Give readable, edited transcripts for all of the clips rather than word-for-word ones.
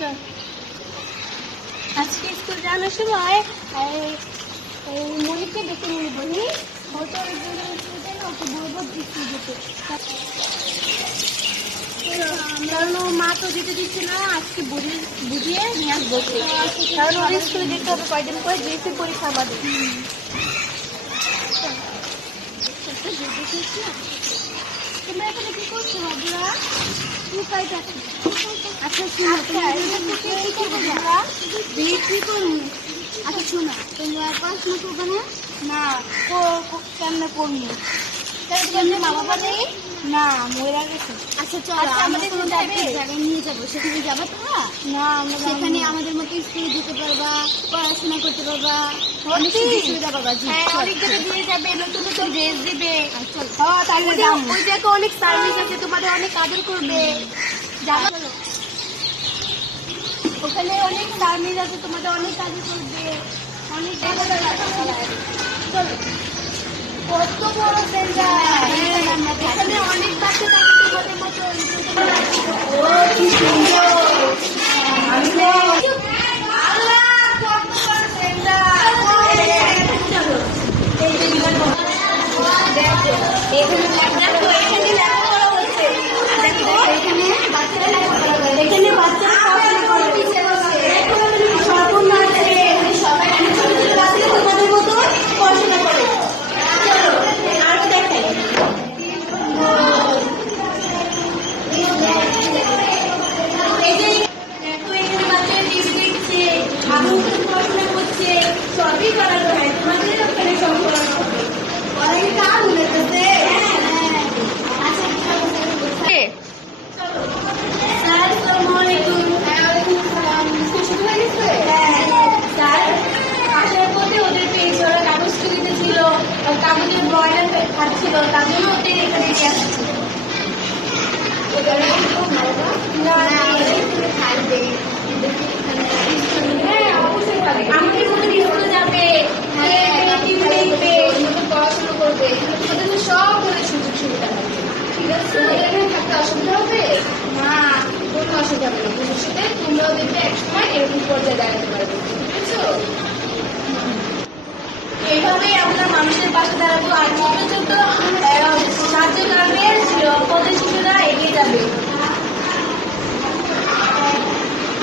চল। আজকে স্কুল যাওয়ার সময় মনিকে ডেকে নিয়ে বলি ওকে বলবো স্কুল যেতে, কারণ ও মা তো যেতে দিচ্ছে না। আজকে বুঝিয়ে নিয়ে আসবো, কারণ ওর স্কুলে যেতে হবে কয়দিন পরে, যেহেতু পরীক্ষা বাদে। তোমরা এখানে কি করছো বাবুরা? আচ্ছা শোনো, আচ্ছা শোনো, তোমরা পড়াশোনা করবে না? কেমন করবো? মা বাবা নেই না, মরে গেছে। আচ্ছা চলো, আমাদের জায়গায় নিয়ে যাবো, সেখানে যাবো তোমরা? না, সেখানে আমাদের মতো স্কুলে যেতে পারবা, পড়াশোনা করতে পারবা, অনেক সুবিধা পাবা। অনেক জায়গায় দিয়ে যাবে, নতুন নতুন ড্রেস দিবে। ওই জায়গায় অনেক সার্ভিস আছে, তোমাদের অনেক আদর করবে। ওখানে অনেক সার্ভিস আছে, তোমাদের অনেক আদর করবে, অনেক চলো। কত বড় সেন্টার, এখানে অনেক বাচ্চা থাকে তোমাদের মতো। কি সুন্দর, সবই করানো হয় তোমাদের ওখানে, সব করানো হবে। অনেক কাজ হয়েছে। কাগজ কিনতে ছিল, কাগজের ব্রয়লার খাচ্ছিল, তার জন্য ওদের এখানে নিয়ে আসছে। আমাদের মতো স্কুলে যাবে, পড়াশোনা করবে, ওদের সব ধরনের সুযোগ সুবিধা হবে। ঠিক আছে, এখানে থাকতে অসুবিধা হবে না, কোনো অসুবিধা হবে না। ভবিষ্যতে তোমরাও দেখবে একসময় এরকম পর্যায়ে দাঁড়াতে পারবে, বুঝেছো? এইভাবেই আমরা মানুষের পাশে দাঁড়াবো, আর ছোট ছোট সাহায্য করবে, পদের শিশুরা এগিয়ে যাবে।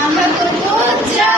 আমরা করবো যা।